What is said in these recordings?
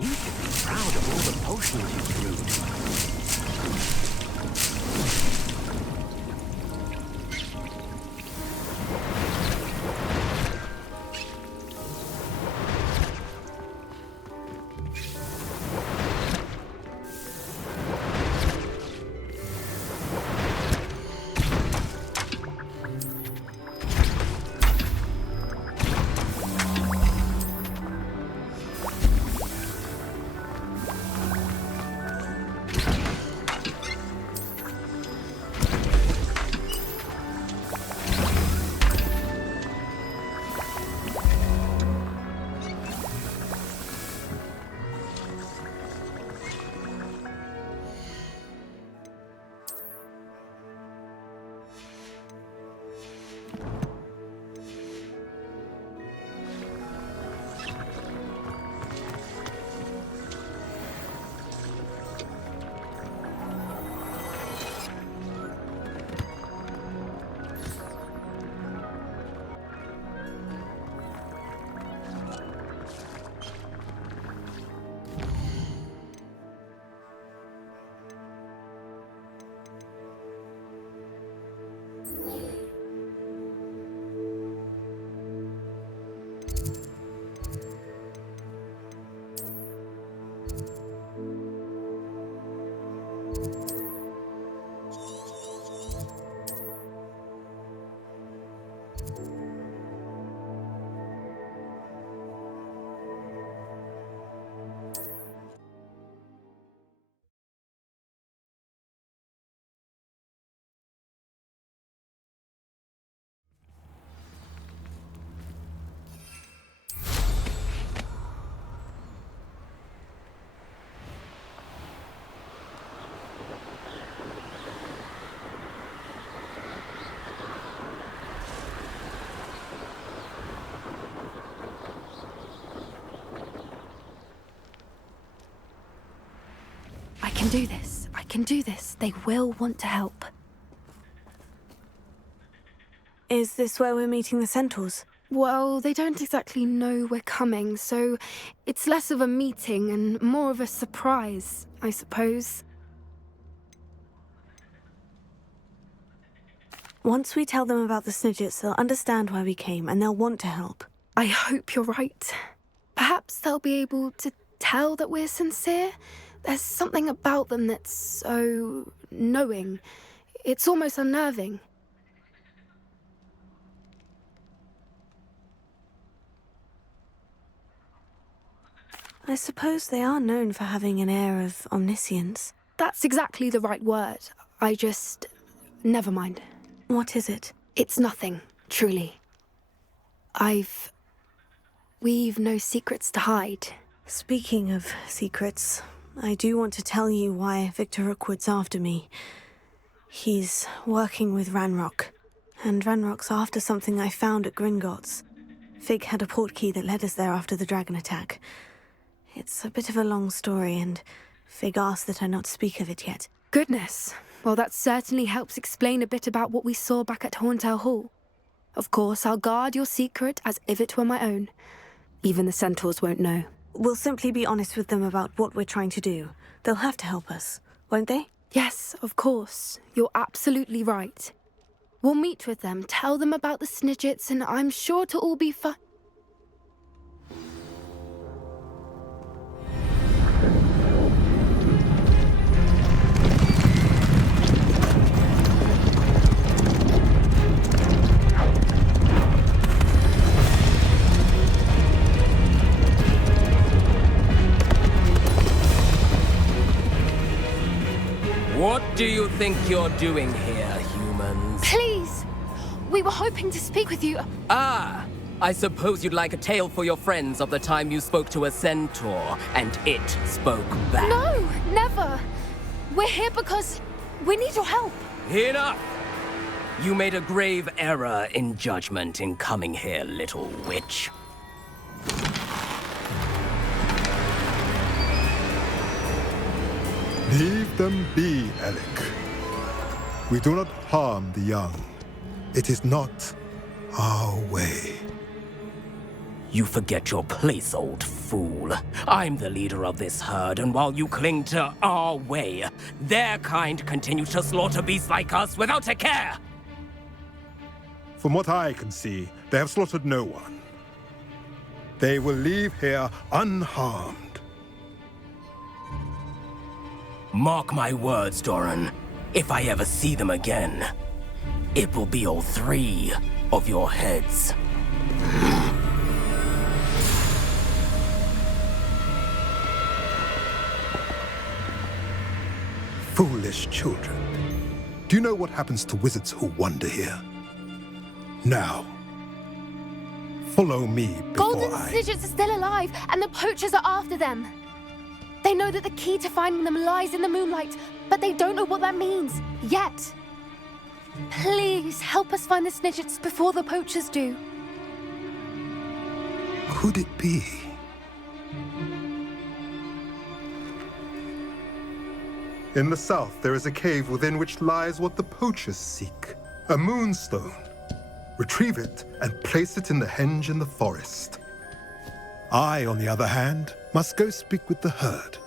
You should be proud of all the potions you brewed. I can do this. I can do this. They will want to help. Is this where we're meeting the centaurs? Well, they don't exactly know we're coming, so it's less of a meeting and more of a surprise, I suppose. Once we tell them about the Snidgets, they'll understand why we came and they'll want to help. I hope you're right. Perhaps they'll be able to tell that we're sincere. There's something about them that's so knowing. It's almost unnerving. I suppose they are known for having an air of omniscience. That's exactly the right word. Never mind. What is it? It's nothing, truly. We've no secrets to hide. Speaking of secrets, I do want to tell you why Victor Rookwood's after me. He's working with Ranrock, and Ranrock's after something I found at Gringotts. Fig had a portkey that led us there after the dragon attack. It's a bit of a long story, and Fig asked that I not speak of it yet. Goodness. Well, that certainly helps explain a bit about what we saw back at Horntail Hall. Of course, I'll guard your secret as if it were my own. Even the centaurs won't know. We'll simply be honest with them about what we're trying to do. They'll have to help us, won't they? Yes, of course. You're absolutely right. We'll meet with them, tell them about the Snidgets, and I'm sure to all be fine. What do you think you're doing here, humans? Please! We were hoping to speak with you. Ah! I suppose you'd like a tale for your friends of the time you spoke to a centaur, and it spoke back. No, never! We're here because we need your help. Enough! You made a grave error in judgment in coming here, little witch. Leave them be, Alec. We do not harm the young. It is not our way. You forget your place, old fool. I'm the leader of this herd, and while you cling to our way, their kind continue to slaughter beasts like us without a care! From what I can see, they have slaughtered no one. They will leave here unharmed. Mark my words, Doran. If I ever see them again, it will be all 3 of your heads. Foolish children. Do you know what happens to wizards who wander here? Now, follow me before Golden Snidgets are still alive, and the poachers are after them. They know that the key to finding them lies in the moonlight, but they don't know what that means, yet. Please, help us find the Snidgets before the poachers do. Could it be? In the south, there is a cave within which lies what the poachers seek. A moonstone. Retrieve it and place it in the henge in the forest. I, on the other hand, must go speak with the herd.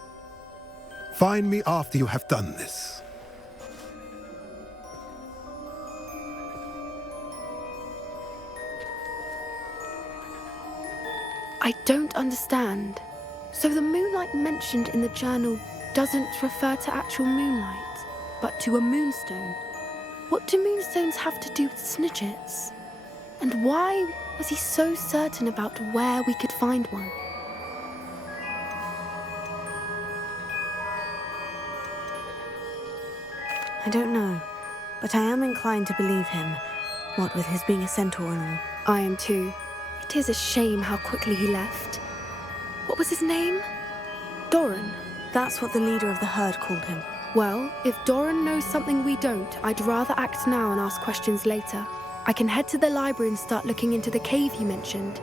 Find me after you have done this. I don't understand. So the moonlight mentioned in the journal doesn't refer to actual moonlight, but to a moonstone. What do moonstones have to do with Snidgets? And why was he so certain about where we could find one? I don't know, but I am inclined to believe him, what with his being a centaur and all. I am too. It is a shame how quickly he left. What was his name? Doran. That's what the leader of the herd called him. Well, if Doran knows something we don't, I'd rather act now and ask questions later. I can head to the library and start looking into the cave you mentioned.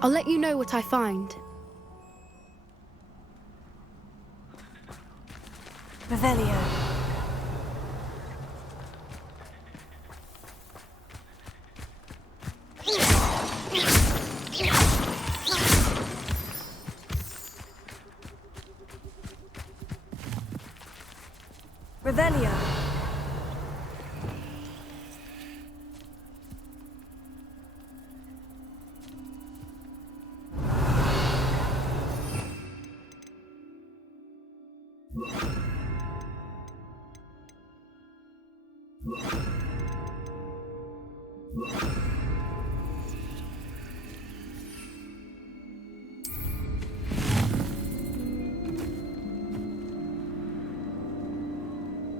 I'll let you know what I find. Revelio. Revelio.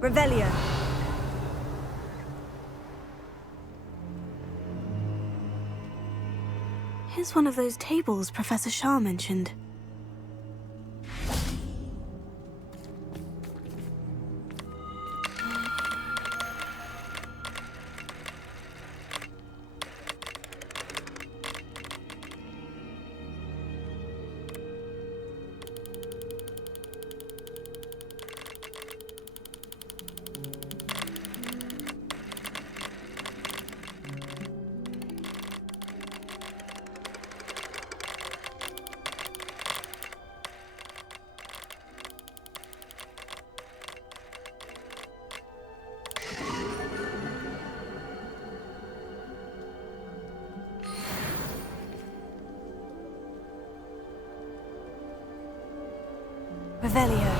Revelio. Here's one of those tables Professor Shah mentioned. Revelio.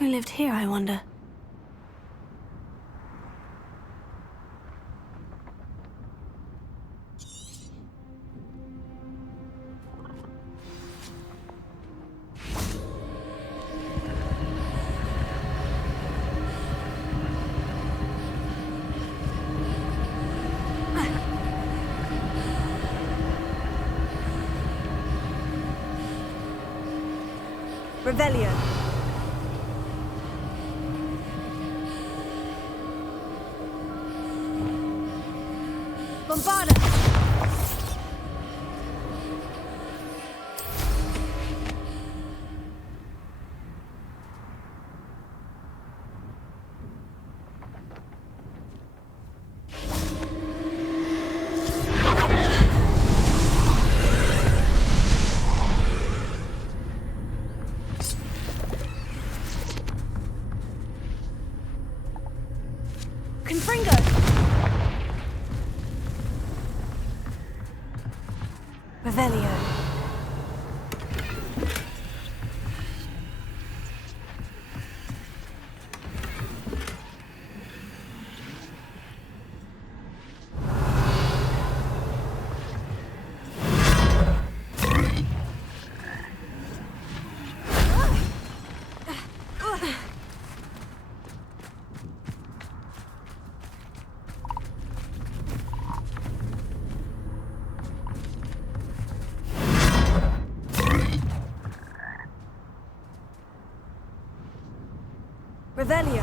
Who lived here, I wonder? Revelio. Bombarda. Confringo. Revelio. Revelio.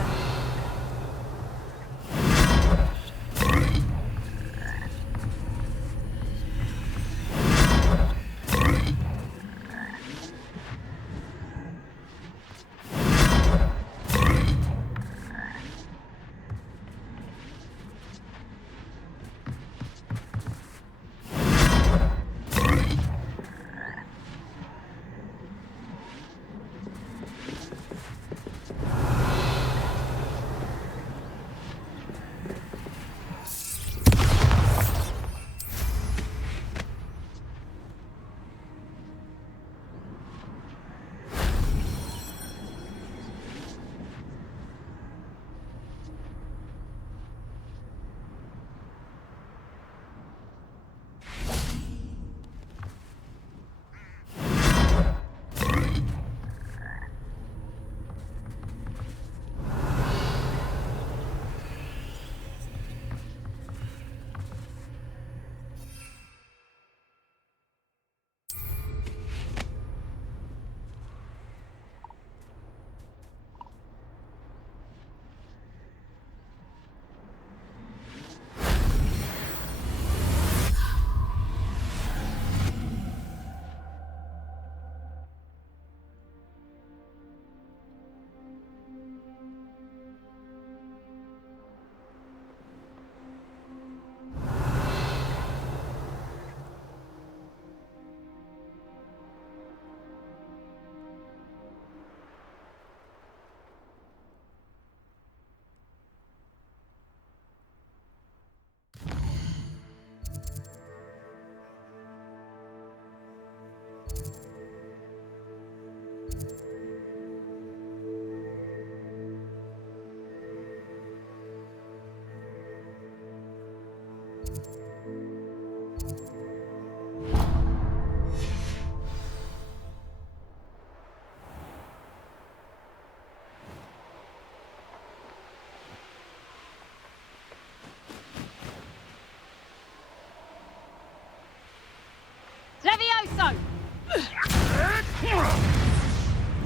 Levioso!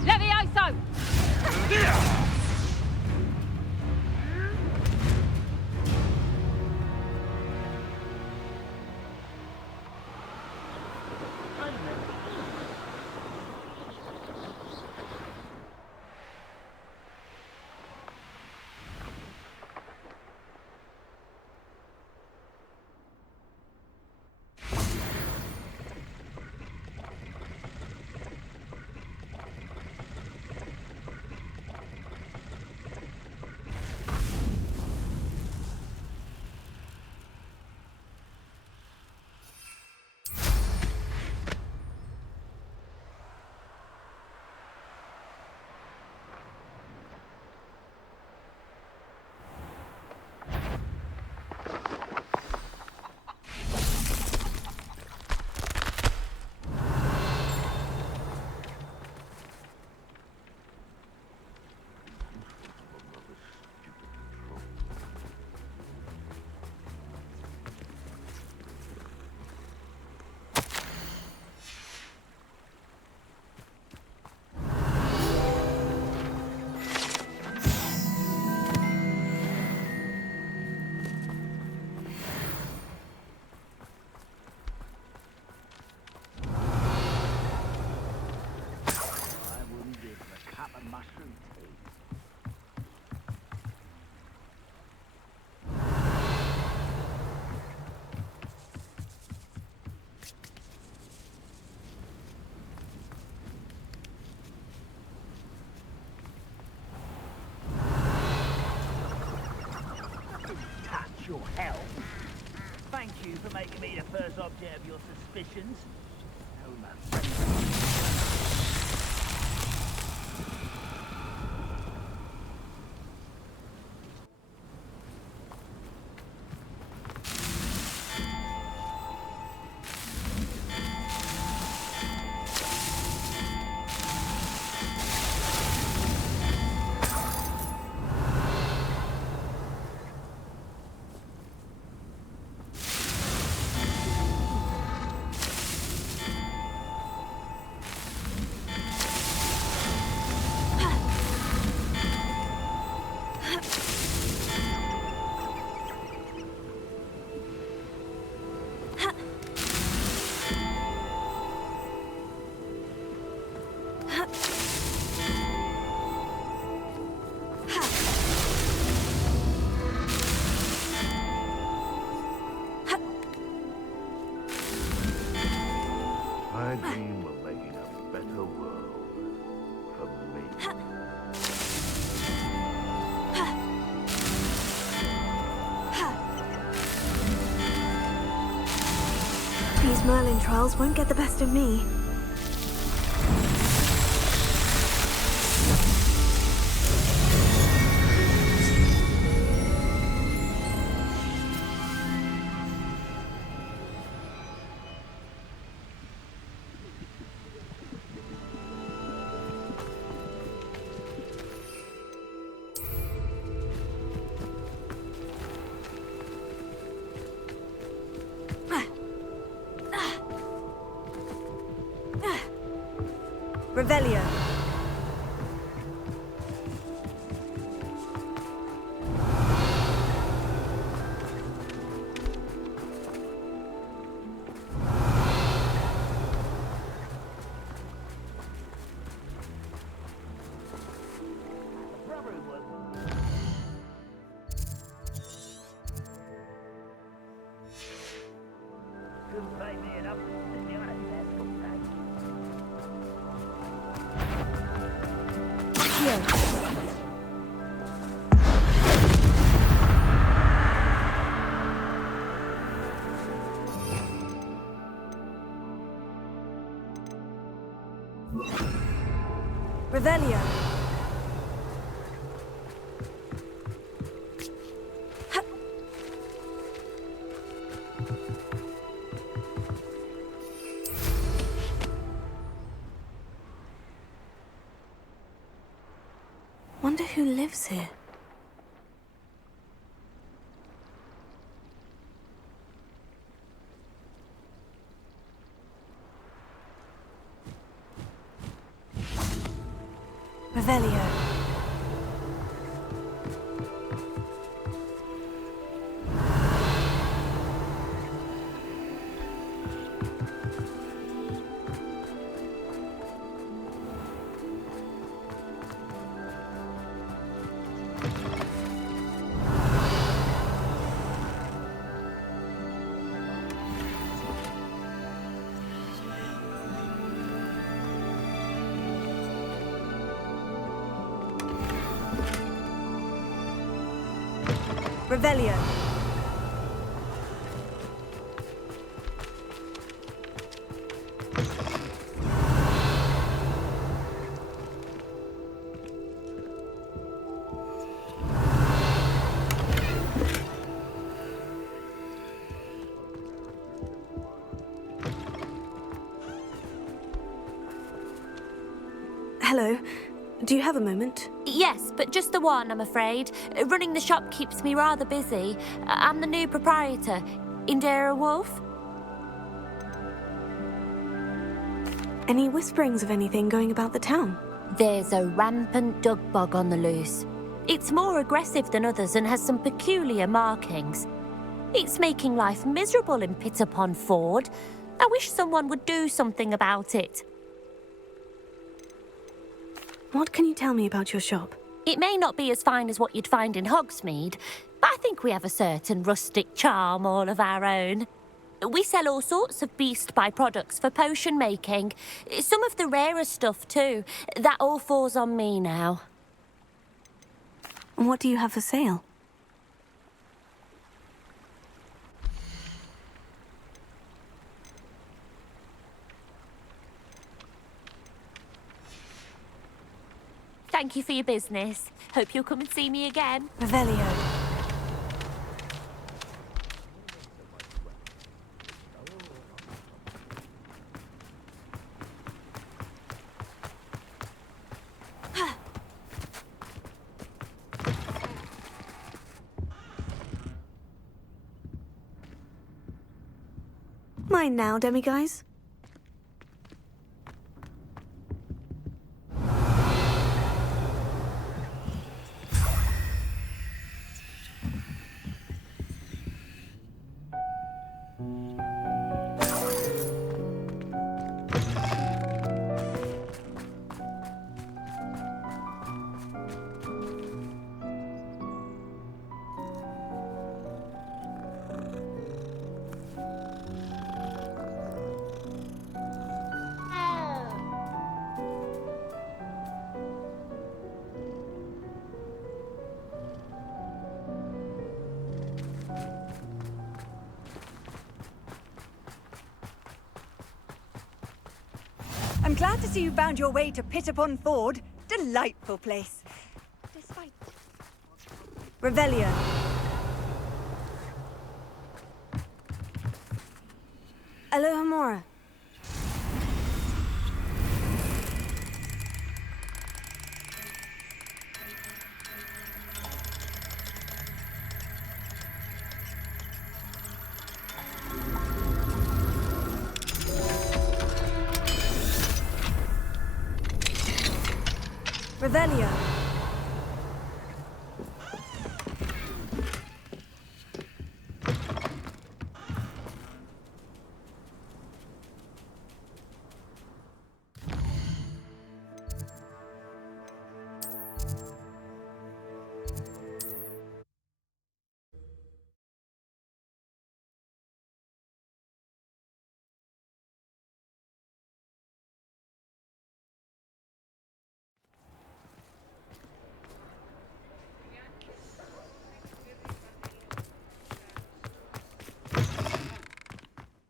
Levioso! help. Thank you for making me the first object of your suspicions. Oh, my friend. I dream of making a better world for me. These Merlin trials won't get the best of me. Revelio. Couldn't pay me enough to do anything. Revelio. Wonder who lives here. Revelio. Revelio. Hello. Do you have a moment? Yes, but just the one, I'm afraid. Running the shop keeps me rather busy. I'm the new proprietor, Indira Wolf. Any whisperings of anything going about the town? There's a rampant dug bug on the loose. It's more aggressive than others and has some peculiar markings. It's making life miserable in Pitterpond Ford. I wish someone would do something about it. What can you tell me about your shop? It may not be as fine as what you'd find in Hogsmeade, but I think we have a certain rustic charm all of our own. We sell all sorts of beast byproducts for potion making. Some of the rarer stuff too. That all falls on me now. What do you have for sale? Thank you for your business. Hope you'll come and see me again. Revelio. Mine now, demiguise. I'm glad to see you found your way to Pitt-upon-Ford. Delightful place. Despite... Revelio. Alohomora. Revelio.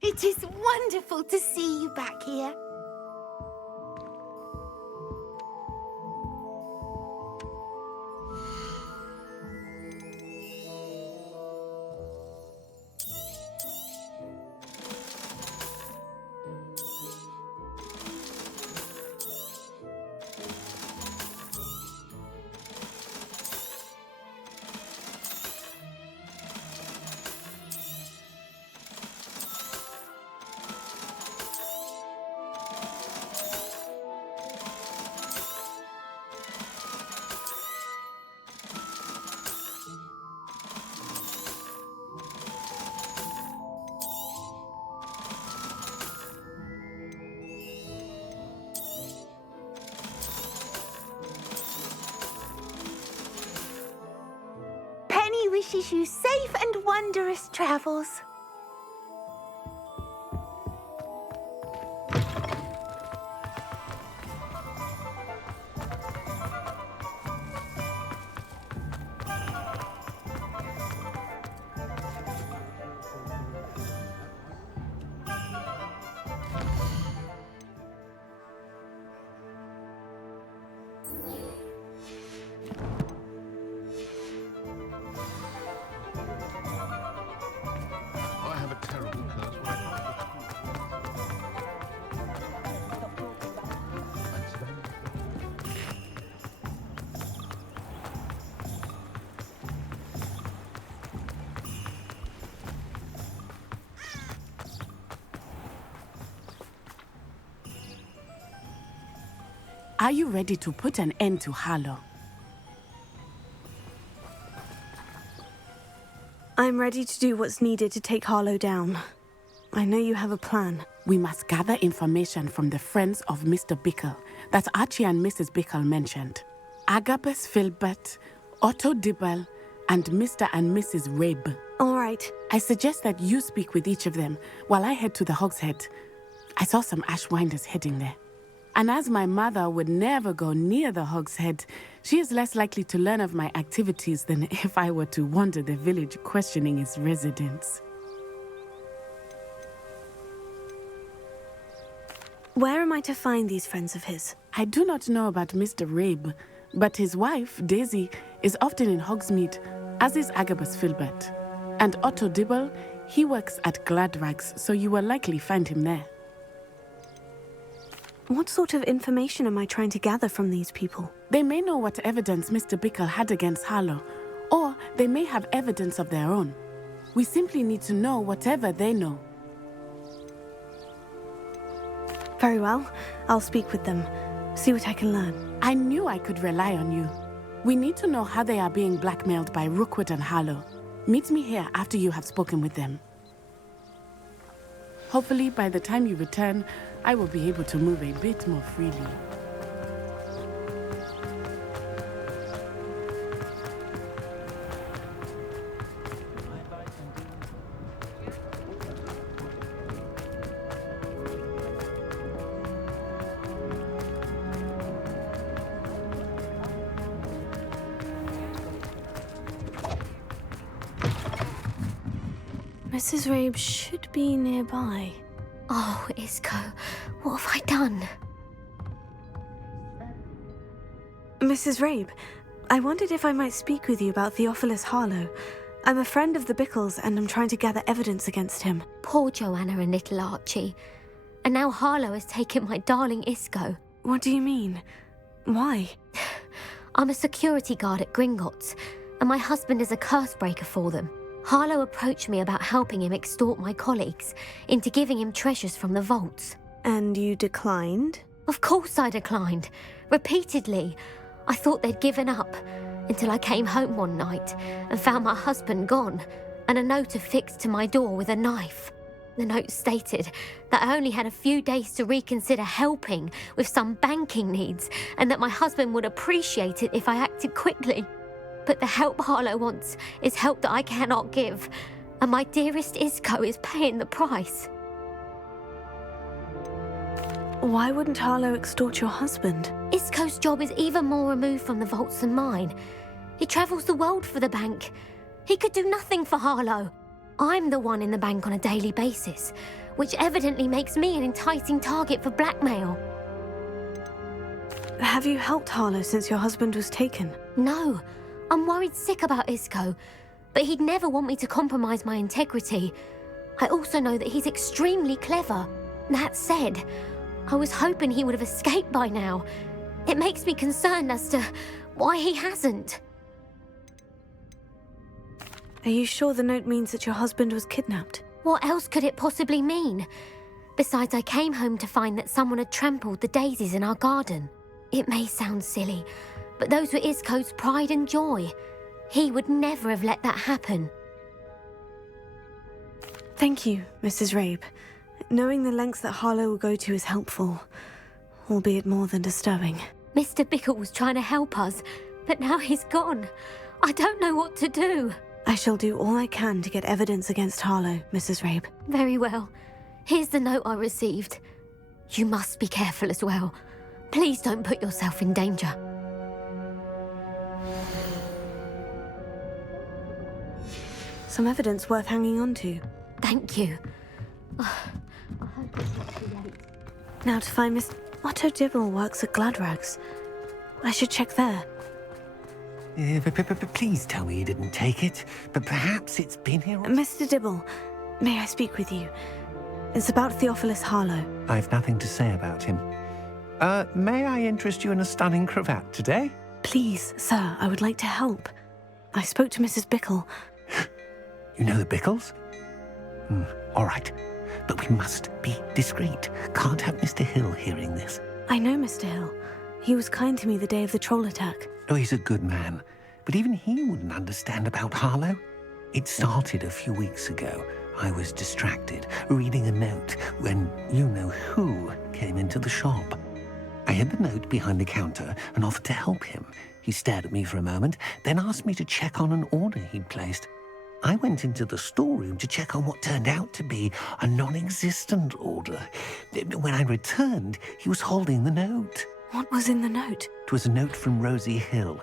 It is wonderful to see you back here. Penny wishes you safe and wondrous travels. I have a terrible curse. Are you ready to put an end to Harlow? I'm ready to do what's needed to take Harlow down. I know you have a plan. We must gather information from the friends of Mr. Bickle that Archie and Mrs. Bickle mentioned. Agabus Filbert, Otto Dibble, and Mr. and Mrs. Rabe. All right. I suggest that you speak with each of them while I head to the Hogshead. I saw some Ashwinders heading there. And as my mother would never go near the Hogshead, she is less likely to learn of my activities than if I were to wander the village questioning its residents. Where am I to find these friends of his? I do not know about Mr. Rabe, but his wife, Daisy, is often in Hogsmeade, as is Agabus Filbert. And Otto Dibble, he works at Gladrags, so you will likely find him there. What sort of information am I trying to gather from these people? They may know what evidence Mr. Bickle had against Harlow, or they may have evidence of their own. We simply need to know whatever they know. Very well. I'll speak with them, see what I can learn. I knew I could rely on you. We need to know how they are being blackmailed by Rookwood and Harlow. Meet me here after you have spoken with them. Hopefully, by the time you return, I will be able to move a bit more freely. Mrs. Rabe should be nearby. Oh, Isco, what have I done? Mrs. Rabe, I wondered if I might speak with you about Theophilus Harlow. I'm a friend of the Bickles and I'm trying to gather evidence against him. Poor Joanna and little Archie. And now Harlow has taken my darling Isco. What do you mean? Why? I'm a security guard at Gringotts, and my husband is a curse breaker for them. Harlow approached me about helping him extort my colleagues into giving him treasures from the vaults. And you declined? Of course I declined. Repeatedly. I thought they'd given up, until I came home one night and found my husband gone, and a note affixed to my door with a knife. The note stated that I only had a few days to reconsider helping with some banking needs, and that my husband would appreciate it if I acted quickly. But the help Harlow wants is help that I cannot give, and my dearest Isco is paying the price. Why wouldn't Harlow extort your husband? Isco's job is even more removed from the vaults than mine. He travels the world for the bank. He could do nothing for Harlow. I'm the one in the bank on a daily basis, which evidently makes me an enticing target for blackmail. Have you helped Harlow since your husband was taken? No. I'm worried sick about Isco, but he'd never want me to compromise my integrity. I also know that he's extremely clever. That said, I was hoping he would have escaped by now. It makes me concerned as to why he hasn't. Are you sure the note means that your husband was kidnapped? What else could it possibly mean? Besides, I came home to find that someone had trampled the daisies in our garden. It may sound silly, but those were Isco's pride and joy. He would never have let that happen. Thank you, Mrs. Rabe. Knowing the lengths that Harlow will go to is helpful, albeit more than disturbing. Mr. Bickle was trying to help us, but now he's gone. I don't know what to do. I shall do all I can to get evidence against Harlow, Mrs. Rabe. Very well. Here's the note I received. You must be careful as well. Please don't put yourself in danger. Some evidence worth hanging on to. Thank you. I hope it's not too late. Now to find Miss... Otto Dibble works at Gladrags. I should check there. Please tell me you didn't take it. But perhaps it's been here... Mr. Dibble, may I speak with you? It's about Theophilus Harlow. I've nothing to say about him. May I interest you in a stunning cravat today? Please, sir, I would like to help. I spoke to Mrs. Bickle. You know the Bickles? All right. But we must be discreet. Can't have Mr. Hill hearing this. I know Mr. Hill. He was kind to me the day of the troll attack. Oh, he's a good man. But even he wouldn't understand about Harlow. It started a few weeks ago. I was distracted, reading a note, when you-know-who came into the shop. I hid the note behind the counter and offered to help him. He stared at me for a moment, then asked me to check on an order he'd placed. I went into the storeroom to check on what turned out to be a non-existent order. When I returned, he was holding the note. What was in the note? It was a note from Rosie Hill,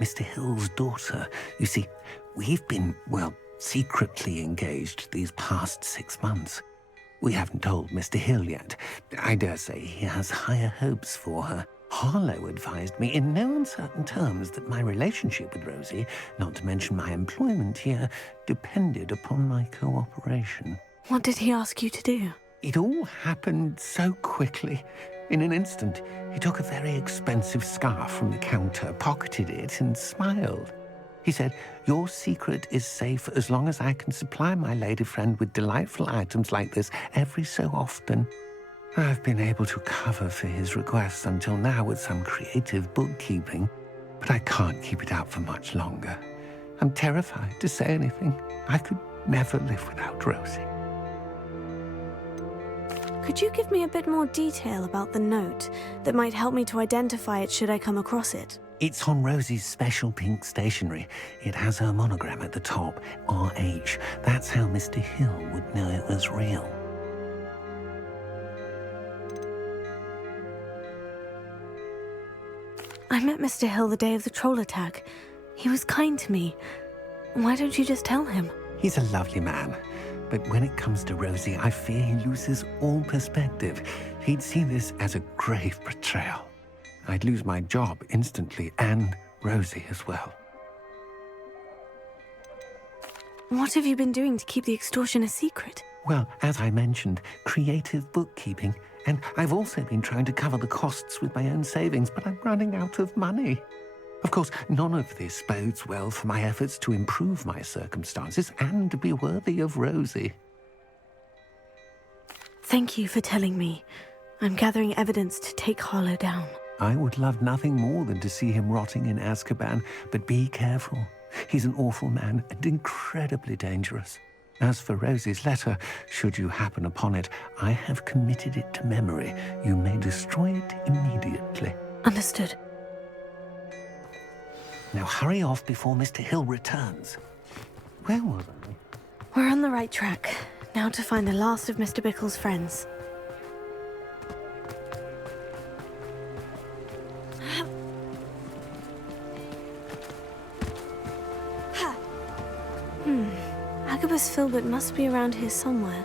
Mr. Hill's daughter. You see, we've been, well, secretly engaged these past 6 months. We haven't told Mr. Hill yet. I dare say he has higher hopes for her. Harlow advised me in no uncertain terms that my relationship with Rosie, not to mention my employment here, depended upon my cooperation. What did he ask you to do? It all happened so quickly. In an instant, he took a very expensive scarf from the counter, pocketed it, and smiled. He said, "Your secret is safe as long as I can supply my lady friend with delightful items like this every so often." I've been able to cover for his requests until now with some creative bookkeeping, but I can't keep it up for much longer. I'm terrified to say anything. I could never live without Rosie. Could you give me a bit more detail about the note that might help me to identify it should I come across it? It's on Rosie's special pink stationery. It has her monogram at the top, RH. That's how Mr. Hill would know it was real. I met Mr. Hill the day of the troll attack. He was kind to me. Why don't you just tell him? He's a lovely man. But when it comes to Rosie, I fear he loses all perspective. He'd see this as a grave betrayal. I'd lose my job instantly, and Rosie as well. What have you been doing to keep the extortion a secret? Well, as I mentioned, creative bookkeeping. And I've also been trying to cover the costs with my own savings, but I'm running out of money. Of course, none of this bodes well for my efforts to improve my circumstances and to be worthy of Rosie. Thank you for telling me. I'm gathering evidence to take Harlow down. I would love nothing more than to see him rotting in Azkaban, but be careful. He's an awful man and incredibly dangerous. As for Rosie's letter, should you happen upon it, I have committed it to memory. You may destroy it immediately. Understood. Now hurry off before Mr. Hill returns. Where was I? We're on the right track. Now to find the last of Mr. Bickle's friends. Agabus Filbert must be around here somewhere.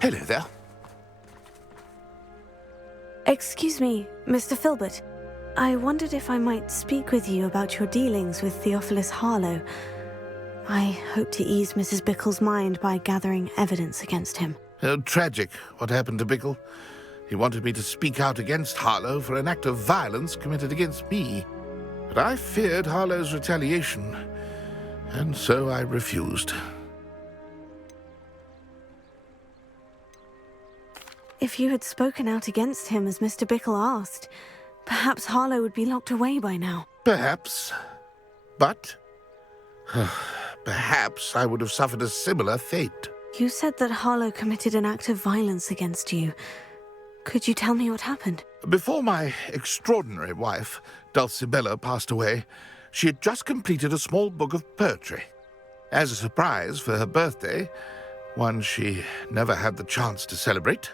Hello there. Excuse me, Mr. Filbert. I wondered if I might speak with you about your dealings with Theophilus Harlow. I hope to ease Mrs. Bickle's mind by gathering evidence against him. Oh, tragic what happened to Bickle. He wanted me to speak out against Harlow for an act of violence committed against me. But I feared Harlow's retaliation, and so I refused. If you had spoken out against him as Mr. Bickle asked, perhaps Harlow would be locked away by now. Perhaps. But perhaps I would have suffered a similar fate. You said that Harlow committed an act of violence against you. Could you tell me what happened? Before my extraordinary wife, Dulcibella, passed away, she had just completed a small book of poetry. As a surprise for her birthday, one she never had the chance to celebrate,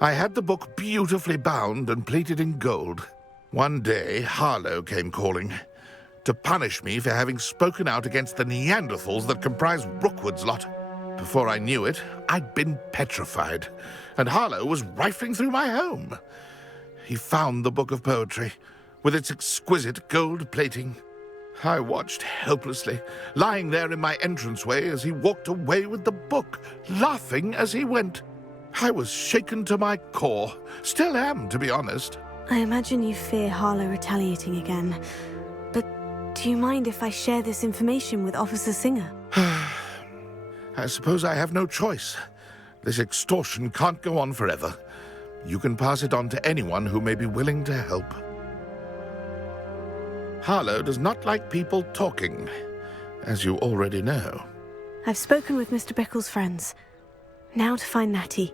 I had the book beautifully bound and plated in gold. One day, Harlow came calling to punish me for having spoken out against the Neanderthals that comprised Rookwood's lot. Before I knew it, I'd been petrified, and Harlow was rifling through my home. He found the book of poetry, with its exquisite gold plating. I watched helplessly, lying there in my entranceway as he walked away with the book, laughing as he went. I was shaken to my core. Still am, to be honest. I imagine you fear Harlow retaliating again. But do you mind if I share this information with Officer Singer? I suppose I have no choice. This extortion can't go on forever. You can pass it on to anyone who may be willing to help. Harlow does not like people talking, as you already know. I've spoken with Mr. Bickle's friends. Now to find Natty.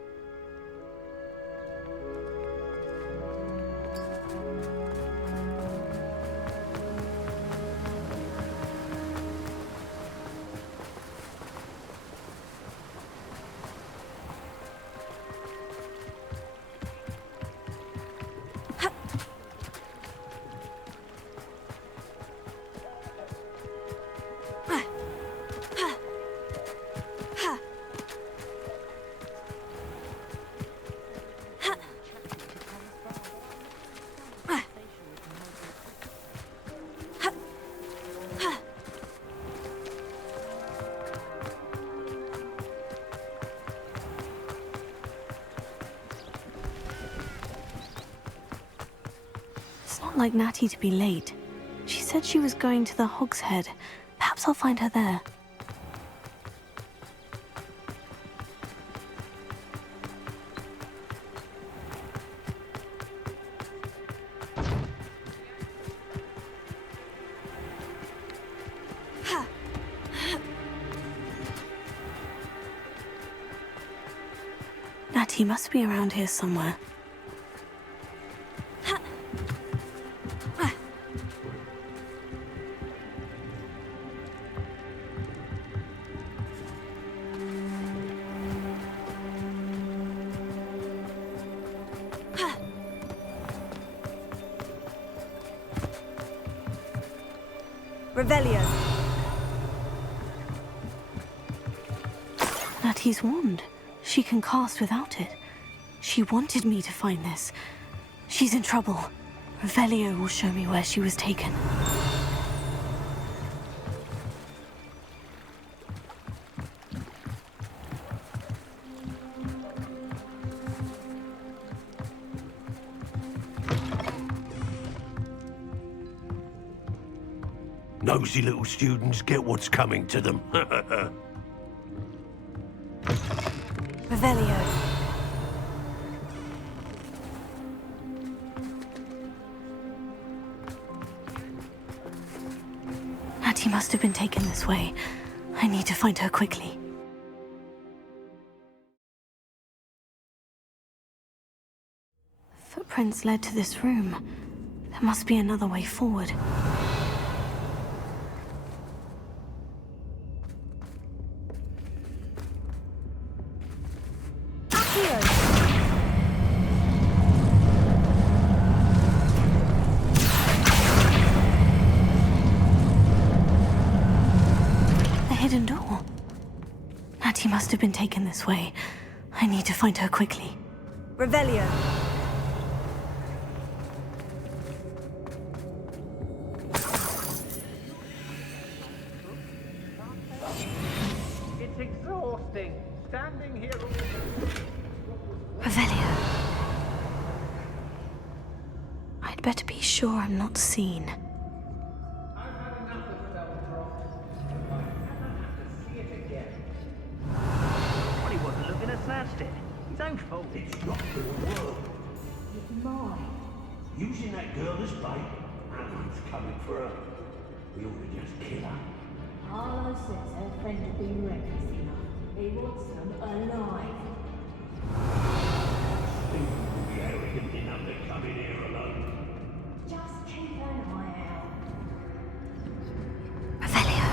not like Natty to be late. She said she was going to the Hog's Head. Perhaps I'll find her there. Natty must be around here somewhere. Revelio. Natty's wand. She can cast without it. She wanted me to find this. She's in trouble. Revelio will show me where she was taken. Nosy little students get what's coming to them. Revelio. Natty must have been taken this way. I need to find her quickly. Footprints led to this room. There must be another way forward. Hidden door. Natty must have been taken this way. I need to find her quickly. Revelio. It's exhausting. Standing here. Revelio. I'd better be sure I'm not seen. Smashed it. His own fault. It's not your world. It's mine. Using that girl as bait, Alan's coming for her. We ought to just kill her. Harlow says her friend had been reckless enough. He wants them alive. People will be arrogant enough to come in here alone. Just keep an eye out. Revelio.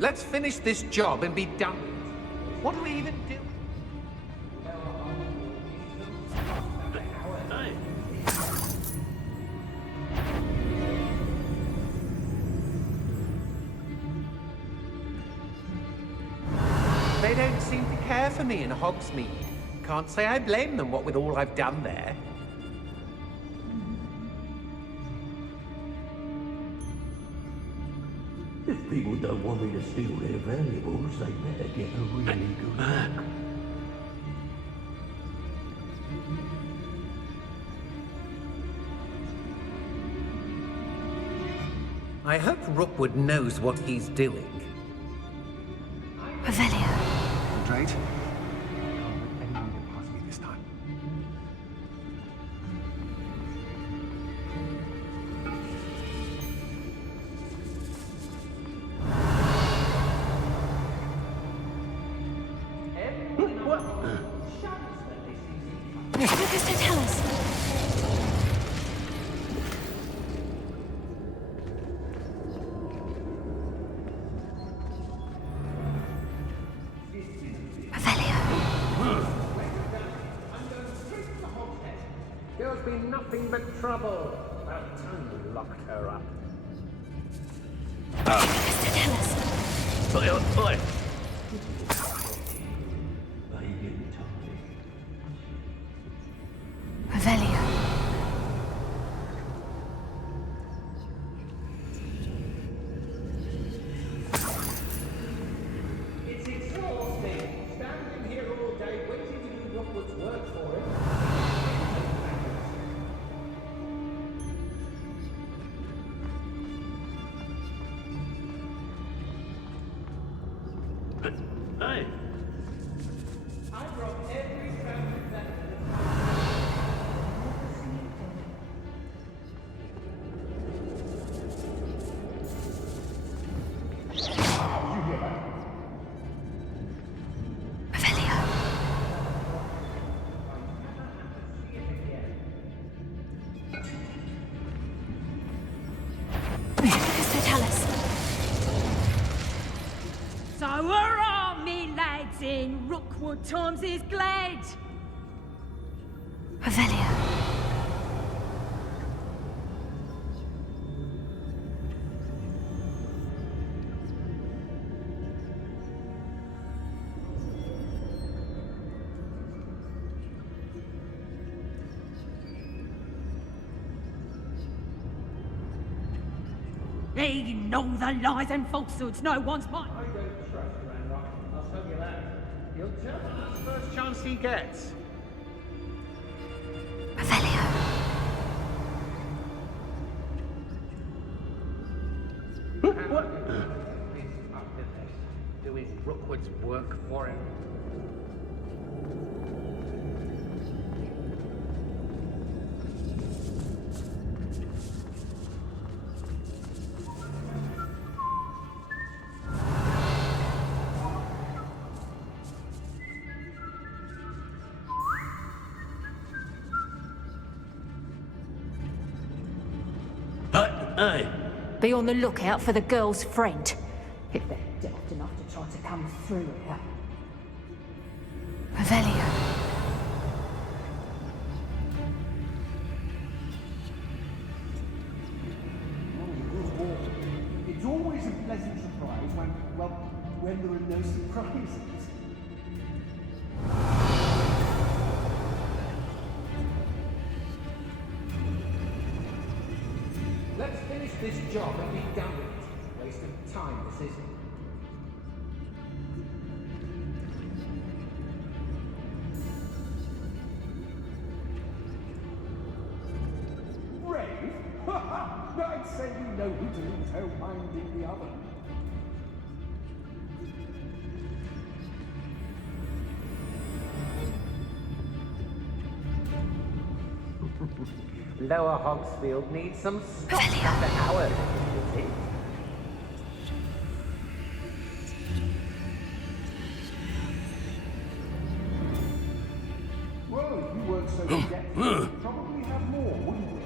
Let's finish this job and be done. What do we even do? They don't seem to care for me in Hogsmeade. Can't say I blame them, what with all I've done there. If people don't want me to steal their valuables, they better get a really good look. I hope Rookwood knows what he's doing. Revelio. Right? Can't let anyone get past me this time. Lucas, don't tell us. This Oi! Revelio. It's exhausting. Standing here all day waiting to do Rookwood's work for him. Hey! I brought every scrap of that. So hurrah, me lads, in Rookwood times is glad. Revelio. They know the lies and falsehoods no one's mind. I don't trust Ranrock, I'll tell you that. He'll tell us first chance he gets. What? Doing Rookwood's work for him. Hey! Be on the lookout for the girl's friend. If they're daft enough to try to come through here. Revelio. It's always a pleasant surprise when there are no surprises. Let's finish this job and be done with it. Waste of time, this is. Brave? I'd say you know who to leave her mind in the oven. Lower Hogsfield needs some stock after hours. Well, if you weren't so forgetful, you'd probably have more, wouldn't you?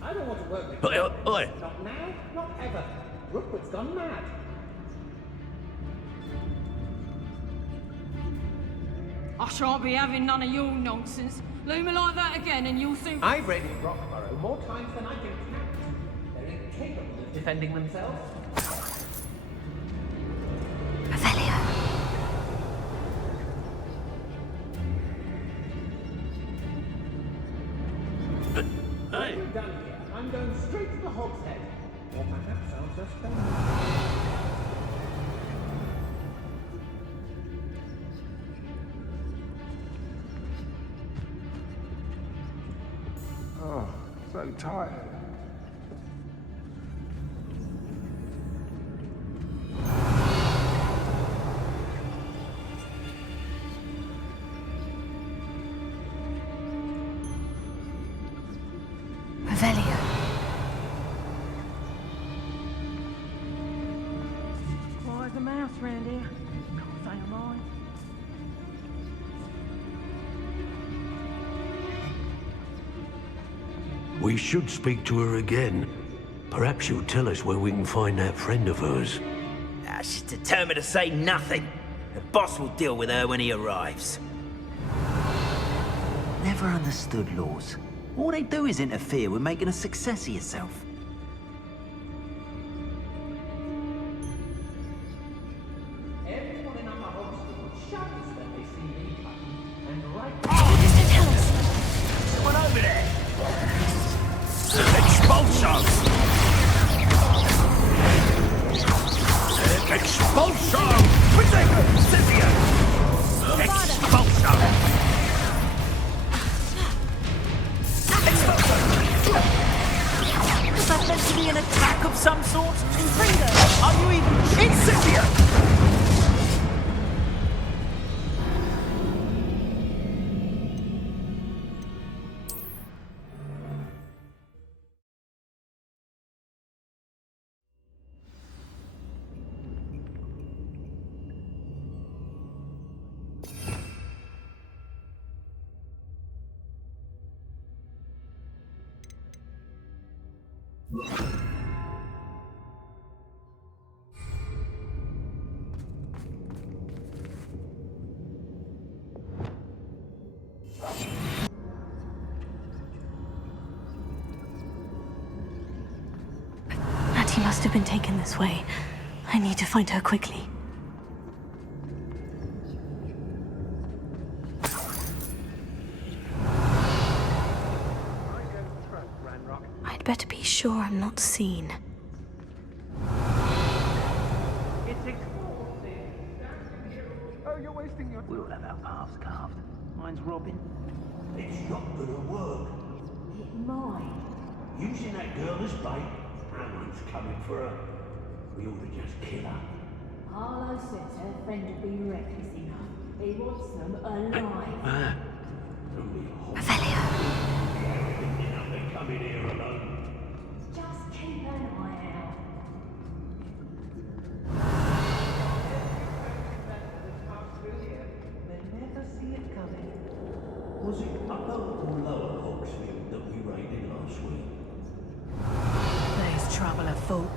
I don't want to work with Oi, oi. Not now, not ever. Rookwood's gone mad. I shan't be having none of your nonsense. Leave me like that again and you'll soon... I've raided Rockborough more times than I can count. They're incapable of defending themselves. Hey! When we're done here, I'm going straight to the Hog's Head. Or perhaps I'll just go. Oh, so tired. Revelio. Quiet as a mouse round here. Can't say I'm lying. We should speak to her again. Perhaps she'll tell us where we can find that friend of hers. She's determined to say nothing. Her Boss will deal with her when he arrives. Never understood laws. All they do is interfere with making a success of yourself. Everyone in Upper Hogsfield shouts when they see me coming, and right Mr. Tellus! Someone over there! Expulsion! Expulsion! Protector! Scythia! Expulsion! Is that meant to be an attack of some sort? Infringo! Are you even... Incendia! Natty must have been taken this way. I need to find her quickly. I'd better be sure I'm not seen. Oh, you're wasting your time. We'll have our paths carved. Mine's Robin. It's not gonna work. It might. Using that girl as bait, Hammond's coming for her. We ought to just kill her. Harlow says her friend would be reckless enough. He wants them alive. Revelio. They come in here alone. Just keep an eye out. they never see it coming. Was it Upper or Lower Hogsfield that we raided last week? There's trouble afoot.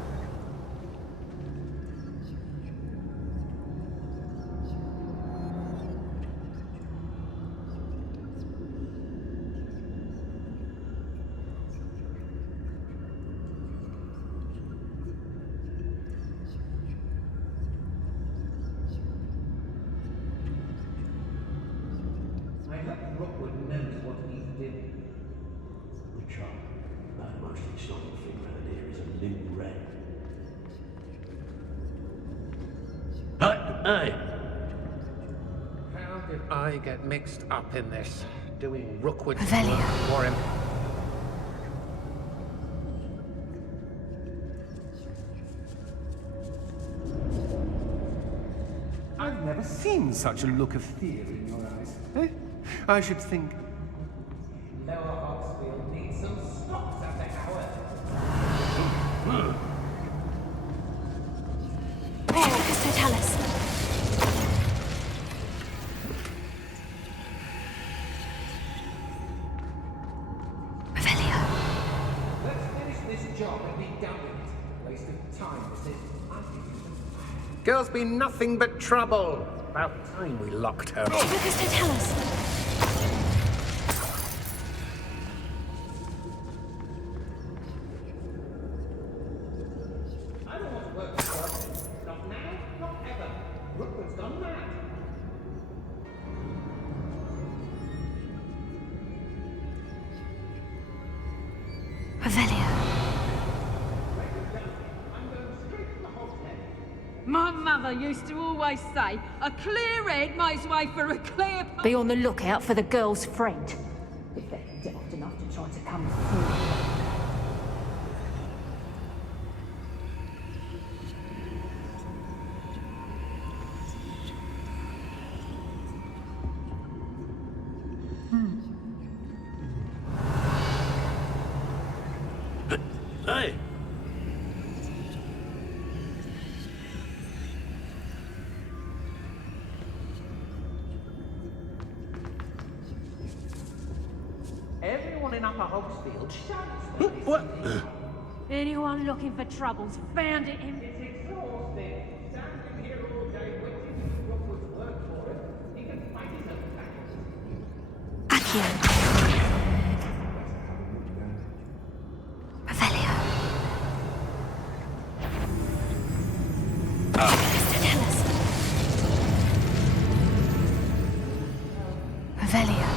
I hope Rookwood knows what he's doing. Which the most exciting thing around here is a new rat. Hey! How did I get mixed up in this? Doing Rookwood's Revelio. work for him? I've never seen such a look of fear in your eyes. Eh? I should think... Lower Hogsfield needs some stocks at the hour. Mr. Tellus. Revelio. Let's finish this job and be done with it. Waste of time, this is. Girl's been nothing but trouble. About time we locked her up. Mr. Tellus. I don't want to work for her. Not now, not ever. Rookwood's gone mad. Revelio. My mother used to always say, a clear head makes way for a clear... Be on the lookout for the girl's friend. If they're daft enough to try to come through. Hey! Everyone in Upper Hogsfield shouts. What? Anyone looking for troubles found it in... It's exhausting. Standing here all day waiting for Rookwood's work here. Revelio. Mr. Tellis. Revelio.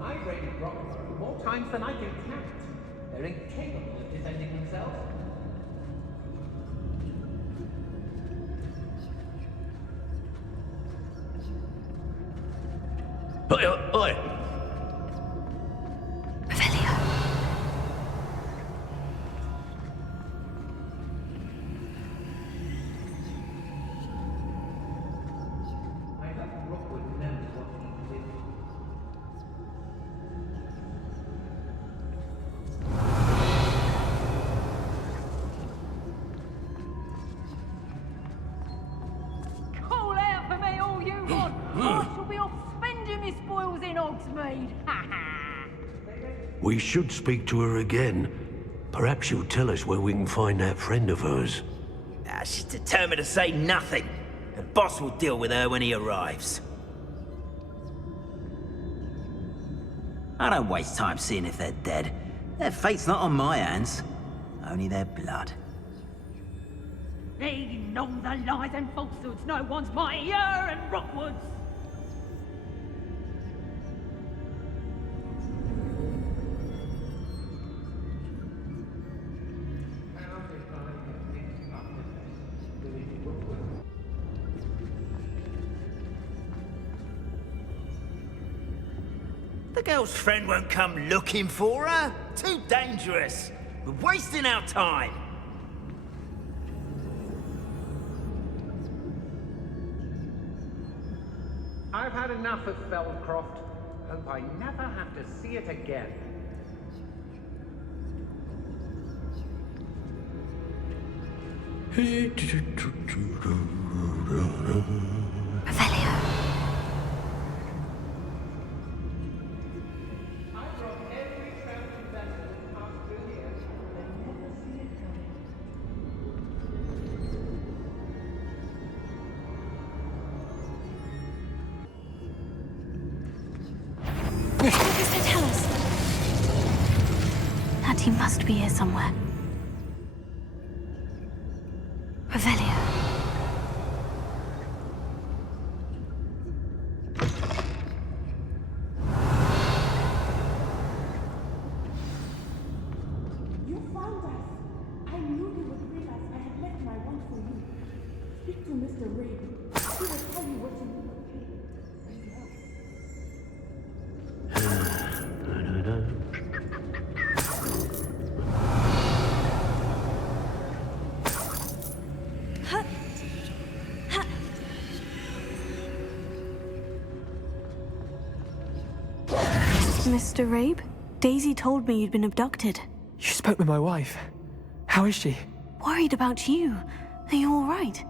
I've raided Rockborough more times than I can count. They're incapable of defending themselves. Oi, oi! Revelio. I hope Rookwood knows what he did. Call out for me all you want. I shall be off spending my spoils in Hogsmeade. Ha ha! We should speak to her again. Perhaps she'll tell us where we can find that friend of hers. She's determined to say nothing. The boss will deal with her when he arrives. I don't waste time seeing if they're dead. Their fate's not on my hands. Only their blood. Leading on the lies and falsehoods, no one's mightier and Rockwoods. The girl's friend won't come looking for her. Too dangerous. We're wasting our time. I've had enough of Feldcroft. Hope I never have to see it again. Revelio. Mr. Tellis. Natty must be here somewhere. Revelio. You found us. I knew you would realize I had left my wand for you. Speak to Mr. Rabe. He will tell you what you need to do. Mr. Rabe, Daisy told me you'd been abducted. You spoke with my wife. How is she? Worried about you. Are you all right?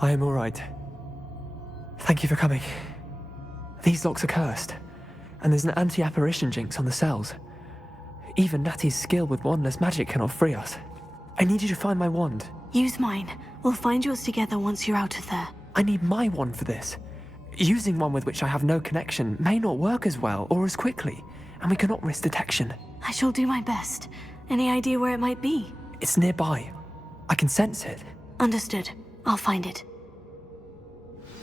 I am all right. Thank you for coming. These locks are cursed, and there's an anti-apparition jinx on the cells. Even Natty's skill with wandless magic cannot free us. I need you to find my wand. Use mine. We'll find yours together once you're out of there. I need my wand for this. Using one with which I have no connection may not work as well or as quickly, and we cannot risk detection. I shall do my best. Any idea where it might be? It's nearby. I can sense it. Understood. I'll find it.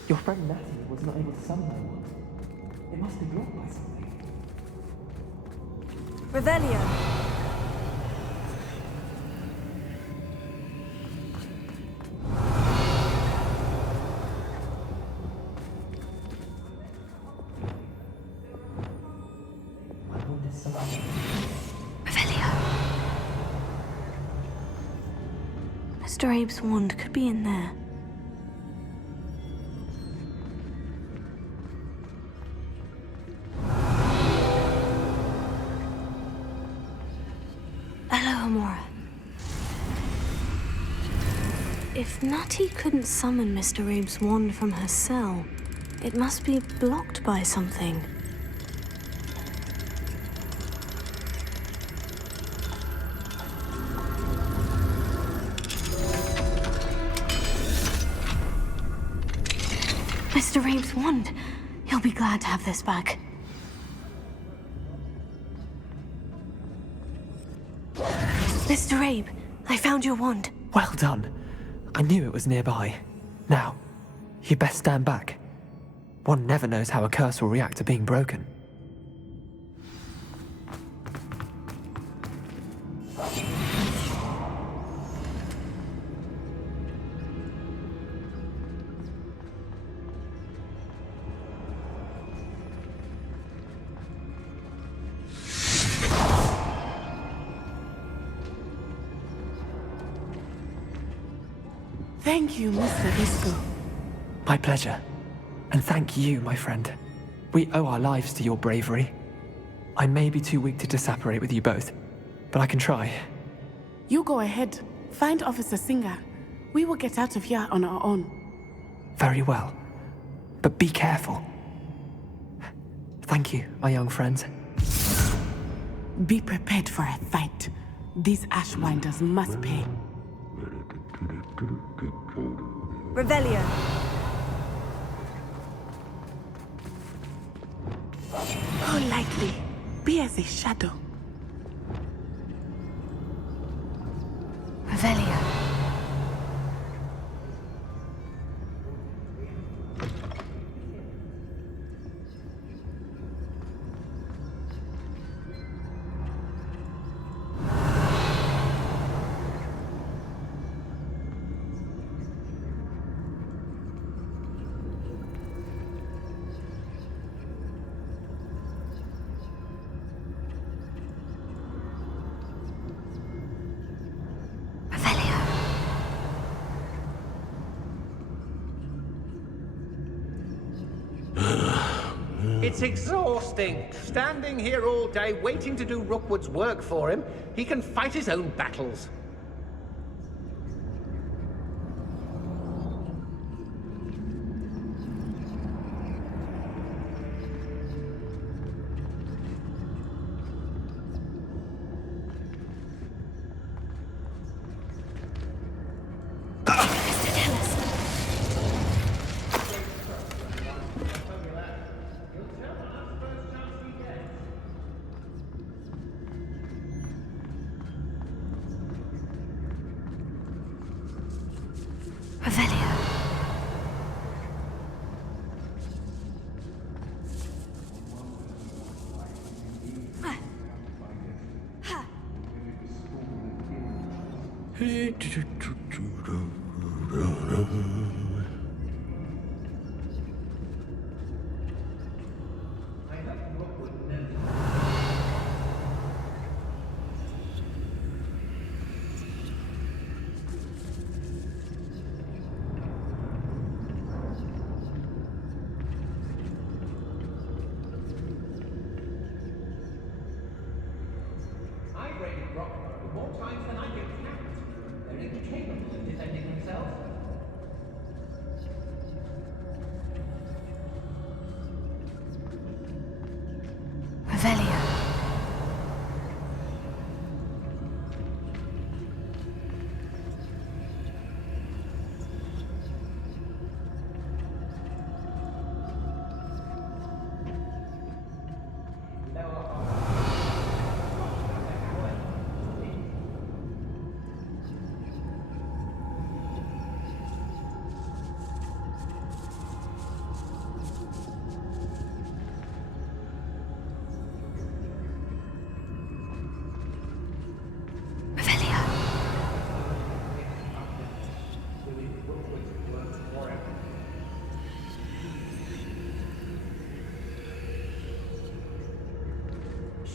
Your friend Natty was not able to summon my wand. It must be blocked by something. Revelio. Revelio. Mr. Abe's wand could be in there. Kamora. If Natty couldn't summon Mr. Abe's wand from her cell, it must be blocked by something. Mr. Abe's wand. He'll be glad to have this back. Mr. Abe, I found your wand. Well done. I knew it was nearby. Now, you best stand back. One never knows how a curse will react to being broken. Thank you, Mr. Visco. My pleasure. And thank you, my friend. We owe our lives to your bravery. I may be too weak to disapparate with you both, but I can try. You go ahead. Find Officer Singer. We will get out of here on our own. Very well. But be careful. Thank you, my young friends. Be prepared for a fight. These Ashwinders must pay. Revelio. Go lightly. Be as a shadow. Revelio. It's exhausting. Standing here all day waiting to do Rookwood's work for him. He can fight his own battles.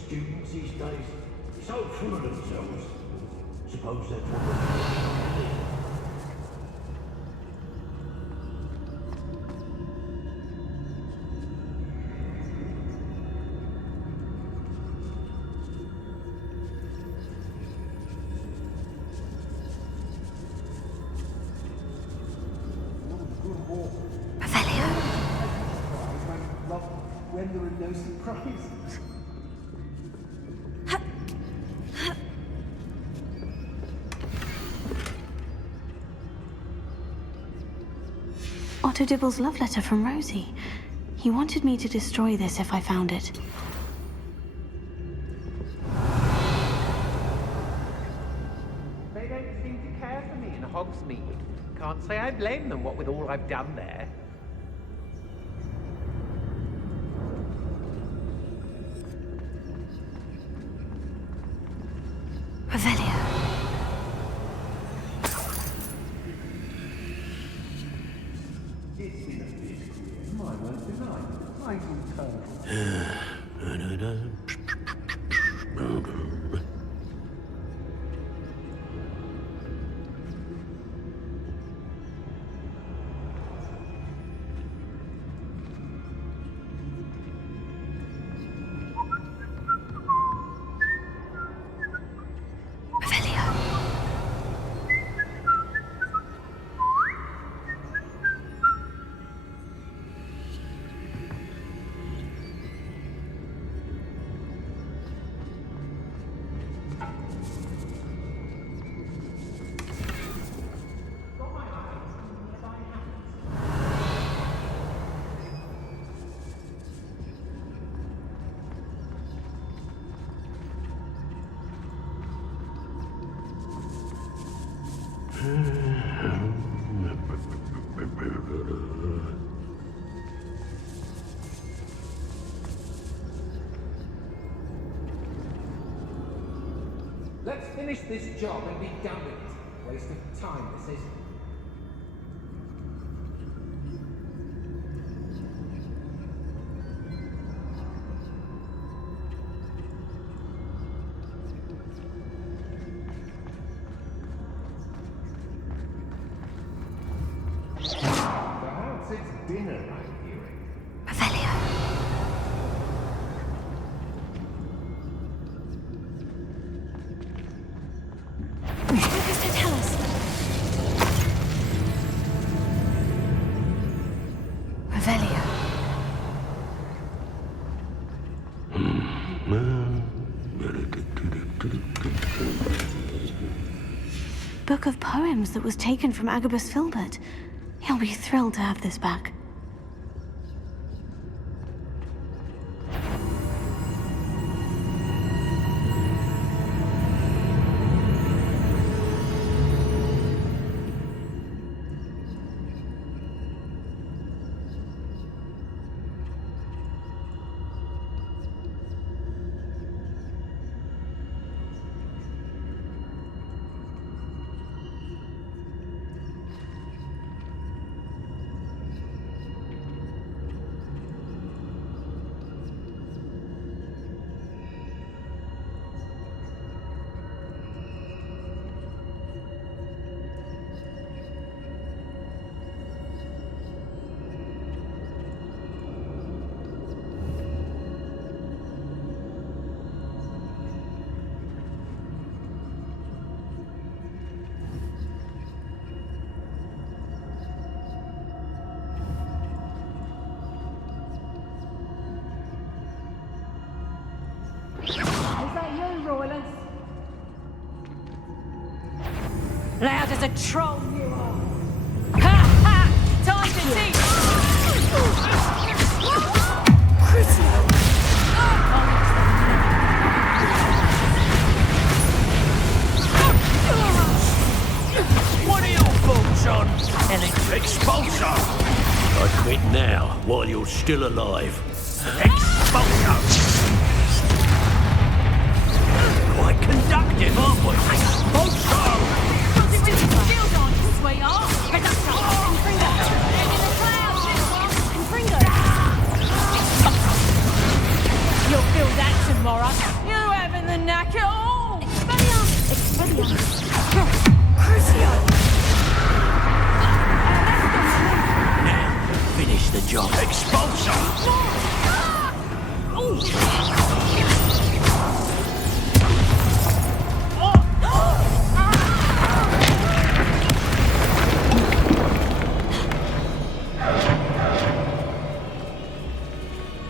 Students these days, so full of themselves. Suppose that's what we're doing. pretend there are no surprises. Otto Dibble's love letter from Rosie. He wanted me to destroy this if I found it. They don't seem to care for me in Hogsmeade. Can't say I blame them, what with all I've done there. Revelio. It's been a bit queer, I won't deny. I will turn. Let's finish this job and be done with it. Waste of time, this is. Perhaps it's dinner I'm hearing. Tell us. Revelio. Book of poems that was taken from Agabus Filbert. He'll be thrilled to have this back. Loud as a troll you are. Ha ha! Time to teach! What are your thoughts on expulsor? I quit now, while you're still alive. Expulsor! Quite conductive, aren't we? Expulsor! You'll feel that tomorrow. You having the knack at all? Now, finish the job. Expulsor!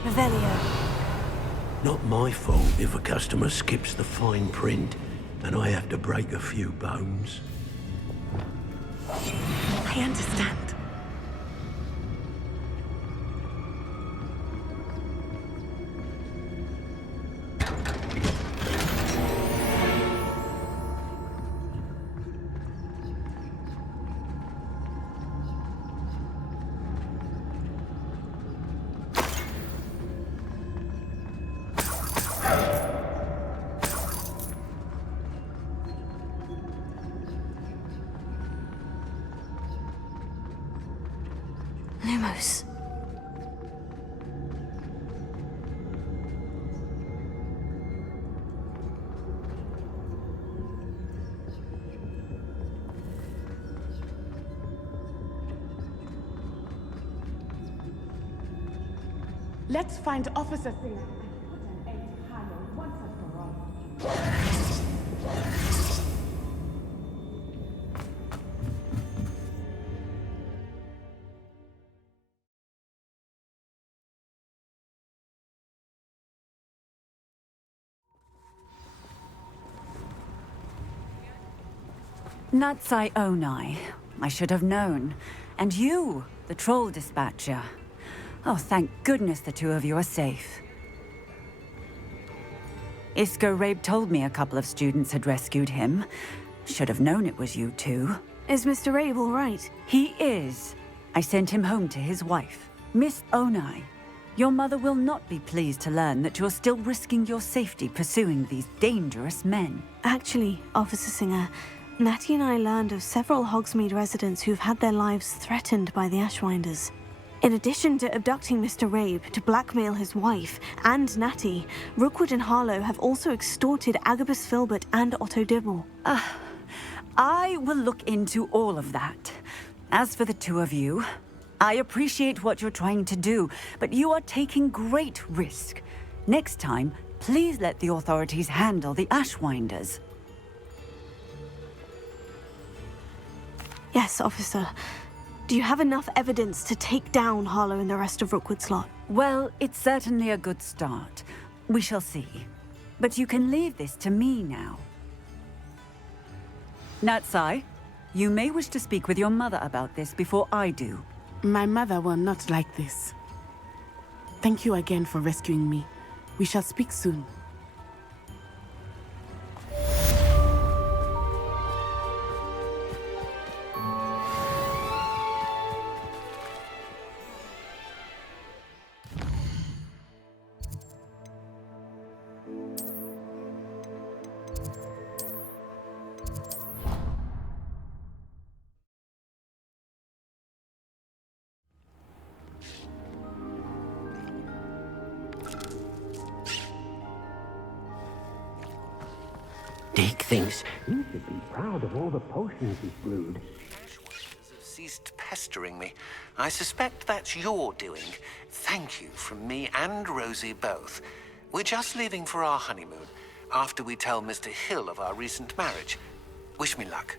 Revelio. Not my fault if a customer skips the fine print and I have to break a few bones. I understand. Lumos. Let's find Officer Singer and put an end to Harlow once and for all. Natsai Onai. I should have known. And you, the troll dispatcher. Oh, thank goodness the two of you are safe. Isco Rabe told me a couple of students had rescued him. Should have known it was you two. Is Mr. Rabe all right? He is. I sent him home to his wife. Miss Onai, your mother will not be pleased to learn that you're still risking your safety pursuing these dangerous men. Actually, Officer Singer, Natty and I learned of several Hogsmeade residents who've had their lives threatened by the Ashwinders. In addition to abducting Mr. Rabe to blackmail his wife and Natty, Rookwood and Harlow have also extorted Agabus Filbert and Otto Dibble. I will look into all of that. As for the two of you, I appreciate what you're trying to do, but you are taking great risk. Next time, please let the authorities handle the Ashwinders. Yes, officer. Do you have enough evidence to take down Harlow and the rest of Rookwood's lot? Well, it's certainly a good start. We shall see. But you can leave this to me now. Natsai, you may wish to speak with your mother about this before I do. My mother will not like this. Thank you again for rescuing me. We shall speak soon. Dick thinks you should be proud of all the potions he's brewed. Ashwinders have ceased pestering me. I suspect that's your doing. Thank you from me and Rosie both. We're just leaving for our honeymoon after we tell Mr. Hill of our recent marriage. Wish me luck.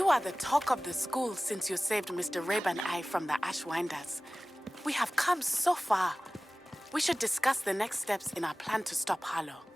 You are the talk of the school since you saved Mr. Rabe and I from the Ashwinders. We have come so far. We should discuss the next steps in our plan to stop Harlow.